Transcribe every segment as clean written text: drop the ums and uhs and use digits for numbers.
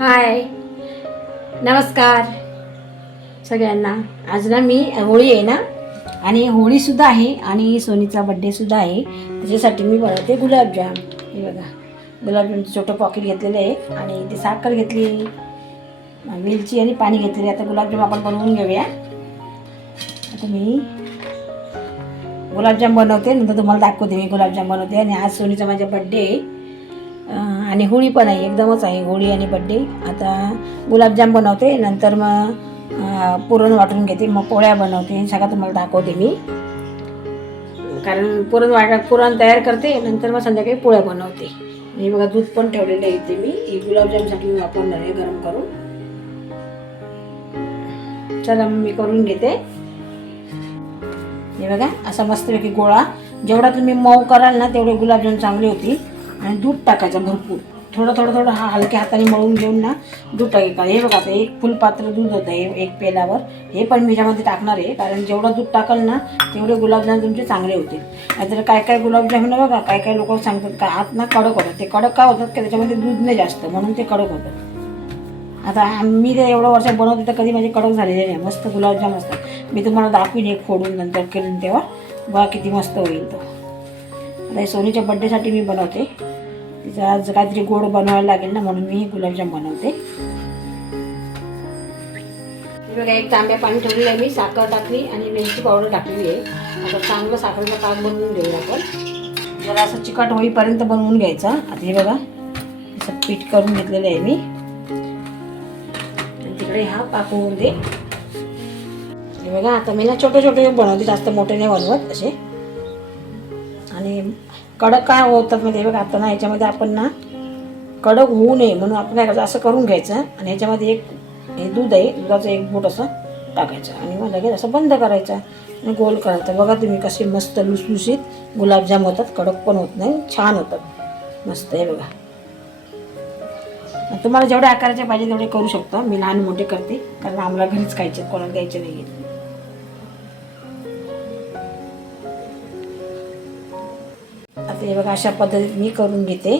हाय, नमस्कार सगळ्यांना. आज ना मी होळी आहे ना, आणि होळीसुद्धा आहे आणि सोनीचा बड्डेसुद्धा आहे. त्याच्यासाठी मी बनवते गुलाबजाम. हे बघा, गुलाबजामचं छोटं पॉकेट घेतलेलं आहे आणि ती साखर घेतली, वेलची आणि पाणी घेतलेले. आता गुलाबजाम आपण बनवून घेऊया. आता मी गुलाबजाम बनवते, नंतर तुम्हाला दाखवते मी गुलाबजाम बनवते. आणि आज सोनीचा माझा बड्डे आहे आणि होळी पण आहे, एकदमच आहे होळी आणि बड्डे. आता गुलाबजाम बनवते, नंतर मग पुरण वाटून घेते, मग पोळ्या बनवते, सगळं तुम्हाला दाखवते मी. कारण पुरण तयार करते, नंतर मग संध्याकाळी पोळ्या बनवते. आणि बघा दूध पण ठेवलेलं आहे इथे मी, ही गुलाबजामसाठी मी वापरणार आहे गरम करून. चला मी करून घेते. हे बघा, असा मस्तपैकी गोळा जेवढा तुम्ही मऊ कराल ना तेवढे गुलाबजाम चांगले होतील. आणि दूध टाकायचं भरपूर, थोडं हलक्या हाताने मळून घेऊन ना दूध टाकायचं. हे बघा, आता एक फुलपात्र दूध होतं हे एक पेलावर. हे पण मी ह्याच्यामध्ये टाकणार आहे, कारण जेवढं दूध टाकाल ना तेवढे गुलाबजाम तुमचे चांगले होतील. नाहीतर काय गुलाबजाम ना बघा, काय लोक सांगतात का आत ना कडक होतात. ते कडक का होतात की त्याच्यामध्ये दूध नाही जास्त, म्हणून ते कडक होतात. आता मी ते एवढं वर्ष बनवते तर कधी माझे कडक झालेले नाही, मस्त गुलाबजाम असतात. मी तुम्हाला दाखवीन एक फोडून नंतर करेन तेव्हा, बघा किती मस्त होईल तो. आता सोनीच्या बड्डेसाठी मी बनवते. तिचं आज काहीतरी गोड बनवायला लागेल ना, म्हणून मी गुलाबजाम बनवते. बघा, एक तांब्या पाणी ठेवलेलं आहे मी, साखर टाकली आणि वेलची पावडर टाकलेली आहे. आता चांगलं साखरेचा पाक बनवून घेऊया आपण. जरा असं चिकट होईपर्यंत बनवून घ्यायचं. आता हे बघा, असं पीठ करून घेतलेलं आहे मी. तिकडे हा पाक होऊन दे. हे बघा, आता मी ना छोटे बनवते, जास्त मोठे नाही बनवत असे. आणि कडक काय होतात म्हणजे बघा, आता ना याच्यामध्ये आपण ना कडक होऊ नये म्हणून आपण काय करायचं, असं करून घ्यायचं. आणि ह्याच्यामध्ये हे दूध आहे, दुधाचं एक बोट असं टाकायचं आणि मग लगेच असं बंद करायचं आणि गोल करायचं. बघा तुम्ही कसे मस्त लुसलुशीत गुलाबजाम होतात, कडक पण होत नाही, छान होतात मस्त. हे बघा, तुम्हाला जेवढ्या आकाराचे पाहिजे तेवढे करू शकता. मी लहान मोठे करते, कारण आम्हाला घरीच खायचे, कोणाला द्यायचे नाही. आता हे बघा, अशा पद्धतीने करून घेते.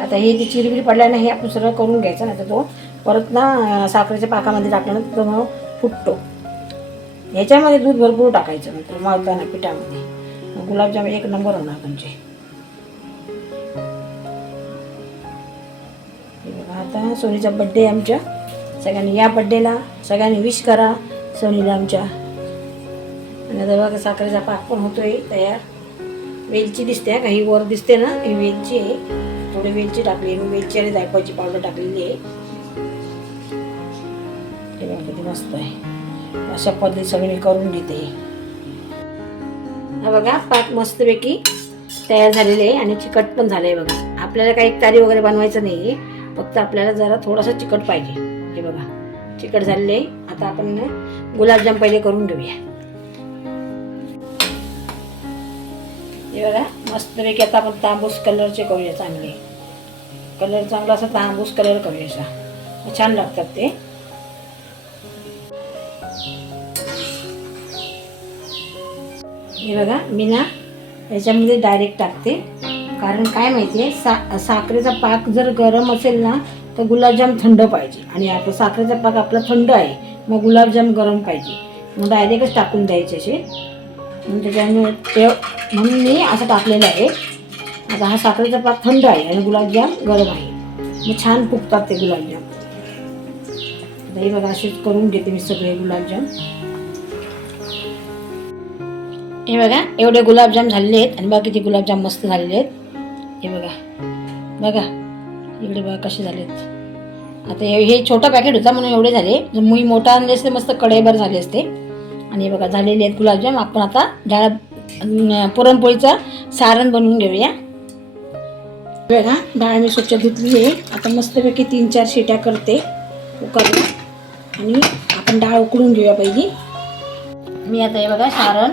आता हे जी चिरबिरी पडल्या ना, हे आपण सरळ करून घ्यायचं. नाही तर तो परत ना साखरेच्या पाकामध्ये टाकल्यानंतर तो मग फुटतो. ह्याच्यामध्ये दूध भरपूर टाकायचं, नंतर मळताना पिठामध्ये गुलाबजाम एक नंबर होणार तुमचे. हे बघा, आता सोनीचा बड्डे आमच्या, सगळ्यांनी या बड्डेला सगळ्यांनी विश करा सोनीला आमच्या. आणि आता बघा, साखरेचा पाक पण होतोय तयार. वेलची दिसते, काही वर दिसते ना, ही वेलची आहे. थोडी वेलची टाकली, वेलची आणि जायफळची पावडर टाकलेली आहे. हे बघा किती मस्त आहे. अशा पद्धती सगळी करून घेते. हा बघा, पाक मस्तपैकी तयार झालेले आहे आणि चिकट पण झालं आहे. बघा, आपल्याला काही तारी वगैरे बनवायचं नाही आहे, फक्त आपल्याला जरा थोडासा चिकट पाहिजे. हे बघा, चिकट झालेले आहे. आता आपण गुलाबजाम पहिले करून घेऊया. हे बघा, मस्तपैकी आता आपण तांबूस कलरचे करूया. चांगले कलर, चांगला असा तांबूस कलर करूया, असा छान लागतात ते. हे बघा, मी ना याच्यामध्ये डायरेक्ट टाकते, कारण काय माहिती आहे, साखरेचा पाक जर गरम असेल ना तर गुलाबजाम थंड पाहिजे. आणि आता साखरेचा पाक आपला थंड आहे, मग गुलाबजाम गरम पाहिजे. मग डायरेक्टच टाकून द्यायचे असे. म्हणून मी असं टाकलेलं आहे. आता हा साखरेचा पाक थंड आहे आणि गुलाबजाम गरम आहे, मग छान फुगतात ते गुलाबजाम. आता हे बघा, असेच करून घेते मी सगळे गुलाबजाम. हे बघा, एवढे गुलाबजाम झालेले आहेत आणि बाकी ते गुलाबजाम मस्त झालेले आहेत. हे बघा इकडे बघा कसे झालेत. आता हे छोटं पॅकेट होता म्हणून एवढे झाले. जर मी मोठा आणले असते मस्त कढईभर झाले असते. आणि हे बघा, झालेले आहेत गुलाबजाम. आपण आता पुरणपोळीचं सारण बनवून घेऊया. बघा, डाळ मी स्वच्छ धुतली आहे. आता मस्तपैकी 3-4 शिट्या करते कुकरला आणि आपण डाळ उकळून घेऊया पहिली. मी आता हे बघा सारण,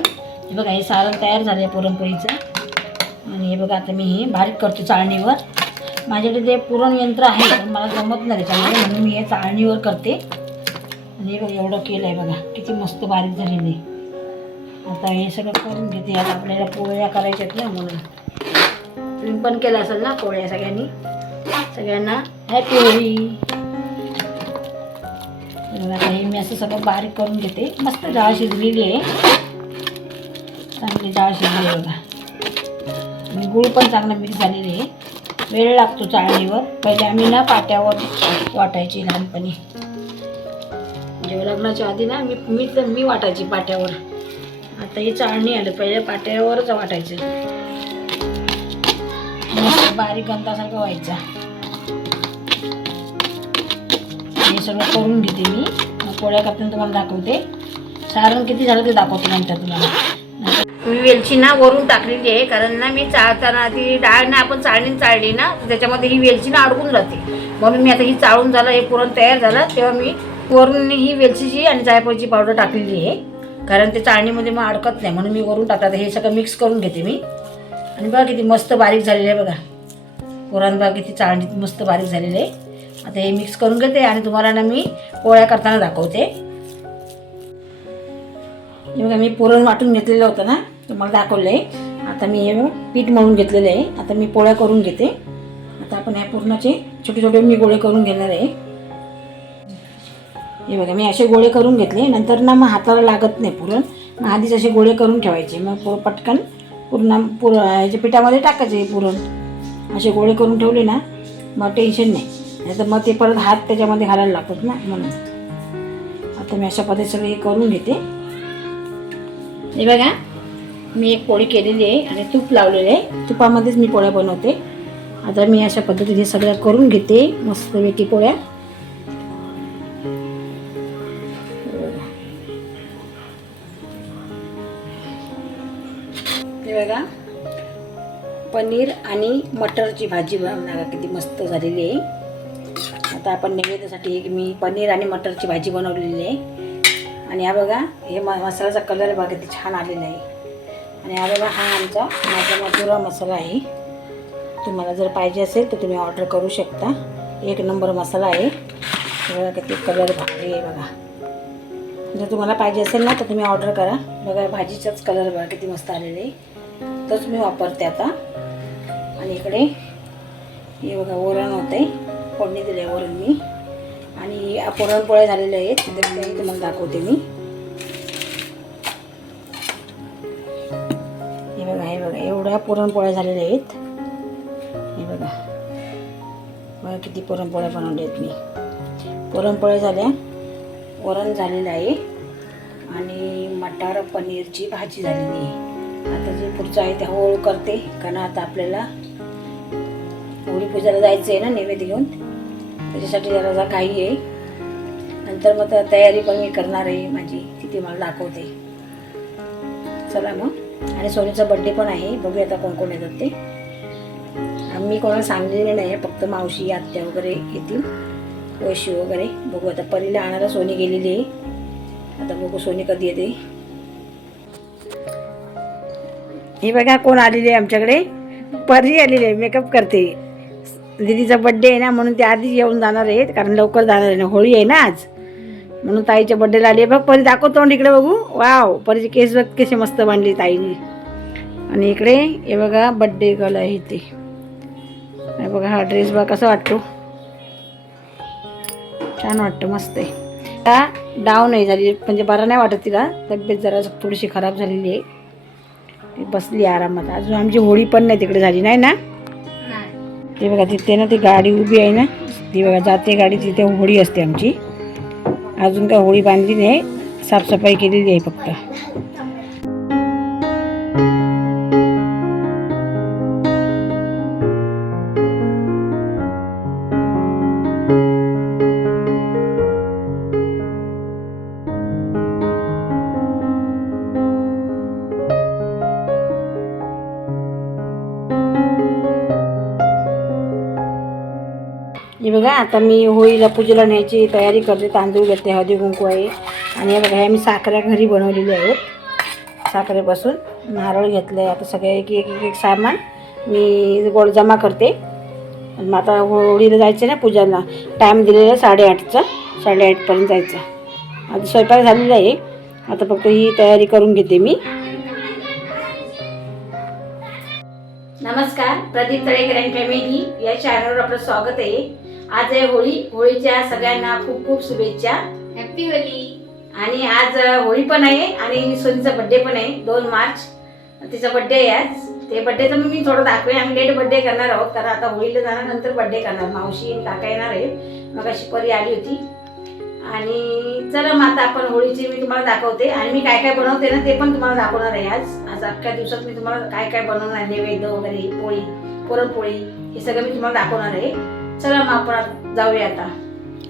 हे बघा हे सारण तयार झालं आहे पुरणपोळीचं. आणि हे बघा, आता मी हे बारीक करतो चाळणीवर. माझ्याकडे ते पुरण यंत्र आहे पण मला जमत नाही त्याच्यामध्ये, म्हणून मी हे चाळणीवर करते. आणि हे बघा, एवढं केलं आहे बघा, किती मस्त बारीक झालेली. आता हे सगळं करून घेते. आता आपल्याला पोळ्या करायच्यात ना, म्हणून तुम्ही पण केलं असेल ना पोळ्या सगळ्यांना हॅपी होळी. आता हे मी असं सगळं बारीक करून घेते. मस्त डाळ शिजलेली आहे, चांगली डाळ शिजली आहे बघा. आणि गूळ पण चांगला मिक्स झालेली आहे. वेळ लागतो चाळणीवर. पहिले आम्ही ना पाट्यावर वाटायची लहानपणी, जेव्हा लग्नाच्या आधी ना मी वाटायची पाट्यावर. आता ही चाळणी आलं, पहिले पाट्यावरच वाटायचं. मस्त बारीक गंधासारखं व्हायचा. हे सगळं करून घेते मी. पोळ्या करताना तुम्हाला दाखवते. सारण किती झालं ते दाखवते नंतर तुम्हाला. मी वेलची ना वरून टाकलेली आहे, कारण ना मी चाळताना ती डाळ ना आपण चाळणीने चाळली ना त्याच्यामध्ये ही वेलची ना अडकून राहते. म्हणून मी आता ही चाळून झालं, हे पुरण तयार झालं तेव्हा मी वरून ही वेलचीची आणि जायफळची पावडर टाकलेली आहे, कारण ते चाळणीमध्ये मग अडकत नाही म्हणून मी वरून टाकतात. हे सगळं मिक्स करून घेते मी. आणि बघा किती मस्त बारीक झालेलं आहे बघा पुरण. बघा किती चाळणीत मस्त बारीक झालेलं आहे. आता हे मिक्स करून घेते आणि तुम्हाला ना मी पोळ्या करताना दाखवते. हे बघा मी पुरण वाटून घेतलेलं होतं ना, तुम्हाला दाखवलं आहे. आता मी हे पीठ मळून घेतलेलं आहे. आता मी पोळ्या करून घेते. आता आपण ह्या पुरणाचे छोटे छोटे मी गोळे करून घेणार आहे. हे बघा मी असे गोळे करून घेतले. नंतर ना मग हाताला लागत नाही पुरण, मग आधीच असे गोळे करून ठेवायचे. मग पटकन ह्याच्या पिठामध्ये टाकायचे पुरण. असे गोळे करून ठेवले ना मग टेन्शन नाही. नाही तर मग ते परत हात त्याच्यामध्ये घालायला लागतात ना, म्हणून. आता मी अशा पद्धतीने सगळे करून घेते. हे बघा मी एक पोळी केलेली आहे आणि तूप लावलेलं आहे. तुपामध्येच मी पोळ्या बनवते. आता मी अशा पद्धतीने सगळ्या करून घेते मस्तपैकी पोळ्या. हे बघा पनीर आणि मटरची भाजी बघा किती मस्त झालेली आहे. आता आपण नैवेद्यासाठी मी पनीर आणि मटरची भाजी बनवलेली आहे. आणि हा बघा हे मसाल्याचा कलर बघा किती छान आलेला आहे. आणि हा बघा हा आमचा माझा मधुरा मसाला आहे. तुम्हाला जर पाहिजे असेल तर तुम्ही ऑर्डर करू शकता. एक नंबर मसाला आहे. बघा किती कलर भारी आहे बघा. जर तुम्हाला पाहिजे असेल ना तर तुम्ही ऑर्डर करा. बघा भाजीचाच कलर बघा किती मस्त आलेले आहे. तोच मी वापरते आता. आणि इकडे हे बघा वरण होते, फोडणी दिले वरण मी. आणि पुरणपोळ्या झालेल्या आहेत त्याही तुम्हाला दाखवते मी. हे बघा एवढ्या पुरणपोळ्या झालेल्या आहेत. हे बघा बघा किती पुरणपोळ्या बनवल्या आहेत मी. पुरणपोळ्या झाल्या, वरण झालेलं आहे आणि मटार पनीरची भाजी झालेली आहे. आता जे पुढचं आहे ते हळूहळू करते, कारण आता आपल्याला होळी पूजाला जायचं आहे ना नैवेद्य घेऊन. त्याच्यासाठी जरा घाई आहे. नंतर मग तयारी पण मी करणार आहे माझी, तिथे मला दाखवते. चला मग. आणि सोनीचा बड्डे पण आहे, बघूया आता कोण कोण येतात ते. आम्ही कोणाला सांगलेले नाही, फक्त मावशी आत्या वगैरे येतील, वैशी वगैरे. बघू आता. परीला आणायला सोनी गेलेली आहे. आता बघू सोनी कधी येते. हे बघा कोण आलेली आहे आमच्याकडे. परी आलेली आहे, मेकअप करते. दीदीचा बड्डे आहे ना म्हणून ते आधीच येऊन जाणार आहेत, कारण लवकर जाणार आहे ना, होळी आहे ना आज, म्हणून ताईच्या बड्डेला आली आहे. बघ परी दाखव तोंड इकडे बघू. वाव परीचे केस बघ कसे मस्त बांधले ताईने. आणि इकडे हे बघा बड्डे गर्ल आहे ते. हे बघा हा ड्रेस बघा कसा वाटतो, छान वाटतं, मस्त आहे. आता डाऊन आहे झाली, म्हणजे बरं नाही वाटत तिला, तब्येत जरा थोडीशी खराब झालेली आहे. ती बसली आरामात. अजून आमची होळी पण नाही तिकडे झाली नाही ना. ते बघा तिथे ना ती गाडी उभी आहे ना, ती बघा जाते गाडी, तिथे होळी असते आमची. अजून काय होळी बांधली नाही, साफसफाई केलेली आहे फक्त. हे बघा आता मी होळीला पूजेला न्यायची तयारी करते. तांदूळ घेते, हळदी कुंकू आहे. आणि हे बघा ह्या मी साखऱ्या घरी बनवलेल्या आहेत. साखरेपासून नारळ घेतलं आहे. आता सगळे एक एक एक सामान मी गोळ जमा करते. आणि मग आता होळीला जायचं ना पूजाला, टाईम दिलेला आहे 8:30चा, 8:30पर्यंत जायचं. आता स्वयंपाक झालेला आहे, आता फक्त ही तयारी करून घेते मी. नमस्कार, प्रदीप तळेकर अँड फॅमिली या चॅनलवर आपलं स्वागत आहे. आज आहे होळी. होळीच्या सगळ्यांना खूप खूप शुभेच्छा. Happy Holy. आणि आज होळी पण आहे आणि सोनीचा बड्डे पण आहे. 2 मार्च तिचा बड्डे आहे आज. ते बड्डेचं मी थोडं दाखवेन. आम्ही लेट बड्डे करणार आहोत कारण आता होळीला जाणार नंतर बड्डे करणार. मावशी आणि काका येणार आहे. मग अशी परी आली होती. आणि चला मग आता आपण होळीची मी तुम्हाला दाखवते आणि मी काय काय बनवते ना ते पण तुम्हाला दाखवणार आहे. आज अख्ख्या दिवसात मी तुम्हाला काय काय बनवणार आहे, नैवेद्य वगैरे, पोळी, पुरणपोळी हे सगळं मी तुम्हाला दाखवणार आहे. चला मग आपण जाऊया आता.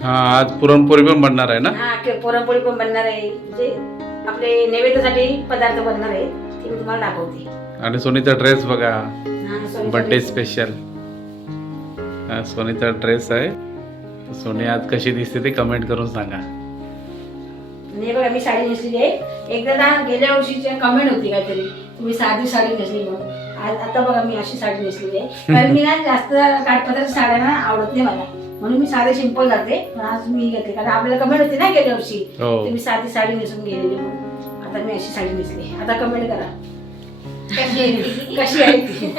हा, आज पुरणपोळी पण बनणार आहे ना? हा, पुरणपोळी पण बनणार आहे. म्हणजे आपले नैवेद्यासाठी पदार्थ बनणार आहेत ते मी तुम्हाला दाखवते. आणि सोनीचा ड्रेस बघा, हा, सोनीचा बर्थडे dress. स्पेशल. हा, सोनीचा ड्रेस आहे. सोनी आज कशी दिसते ते कमेंट करून सांगा. आणि बघा मी साडी नेसलेली आहे. एकदा ना गेल्या वर्षीची कमेंट होती काहीतरी, तुम्ही साधी साडी नेसली म्हणून. आता बघा मी अशी साडी नेसलेली आहे. कारण मी ना जास्त काठपदराच्या साड्या ना आवडत नाही मला, म्हणून मी साधे सिंपल जाते. पण आज मी घेते कारण आपल्याला कमेंट होती ना गेल्या वर्षी हो. तुम्ही साधी साडी नेसून गेलेली म्हणून. आता मी अशी साडी नेसली. आता कमेंट करा कशी आहे ती.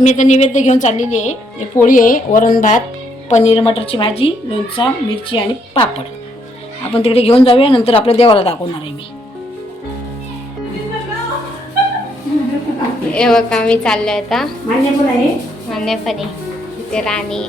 मी आता नैवेद्य घेऊन चाललेली आहे. हे पोळी आहे, वरण भात, पनीर मटरची भाजी, लोणचा, मिरची आणि पापड. आपण तिकडे घेऊन जाऊया, नंतर आपल्या देवाला दाखवणार आहे मी. हे बघा मी चाललोय आता मान्य पण आहे. मान्यपणे तिथे राणी.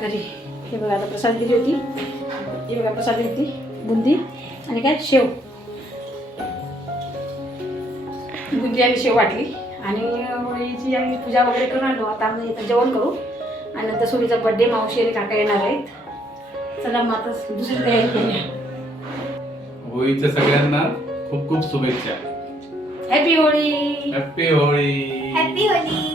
घरी. हे बघा आता प्रसाद दिली होती. हे बघा प्रसाद दिली होती बुंदी आणि काय शेव. बुंदी आणि शेव वाटली आणि होळीची आम्ही पूजा वगैरे करून आलो. आता आम्ही इथं जेवण करू आणि नंतर सोनीचा बड्डे. मावशी आणि काका येणार आहेत. चला मग आता दुसरी तयारी करूया. होळीच्या सगळ्यांना खूप खूप शुभेच्छा. Happy Holi. Happy Holi. Happy Holy.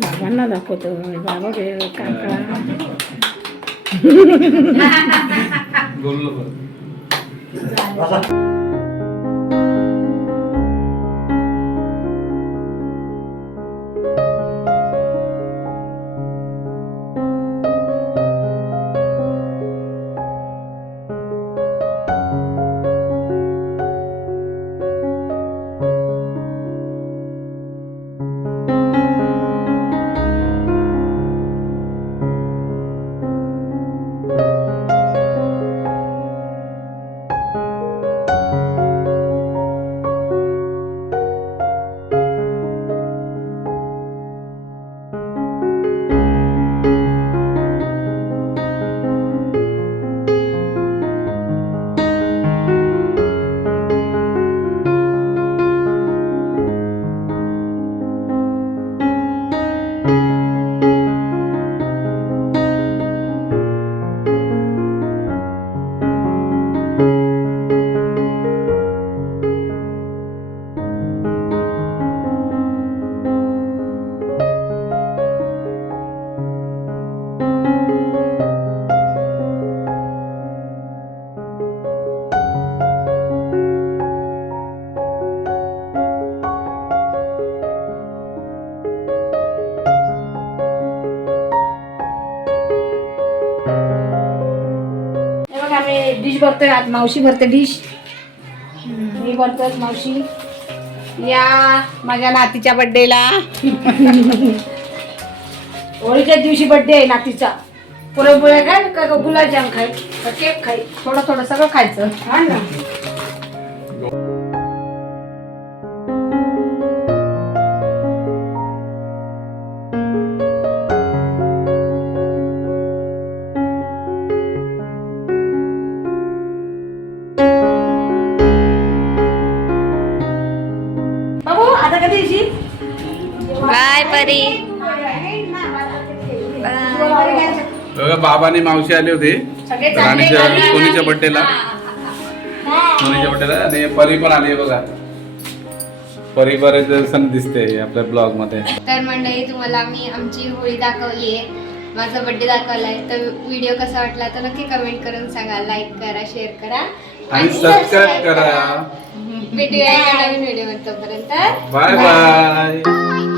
बाबांना दाखवतो बाबा काका डिश भरतोय आज मावशी भरते डिश मी भरतोय मावशी या माझ्या नातीच्या बर्थडेला होळीच्या दिवशी बर्थडे आहे नातीचा पुरणपोळ्या खाय का गुलाबजाम खाय का केक खाय थोडं थोडं सगळं खायचं हा ना बाय परी. बघा बाबाने मावशी आली होती राणीच्या सोनीच्या बर्थडेला आणि परी पण आली आहे बघा. परी बरेच दिवसांनी दिसते आपल्या ब्लॉग मध्ये. तर मंडळी तुम्हाला मी आमची होळी दाखवली आहे, माझा बर्थडे दाखवलाय. तर व्हिडिओ कसा वाटला तर नक्की कमेंट करून सांगा, लाईक करा, शेअर करा आणि सबस्क्राईब करा. भेटूया एका नवीन व्हिडिओ मध्ये. तोपर्यंत बाय बाय.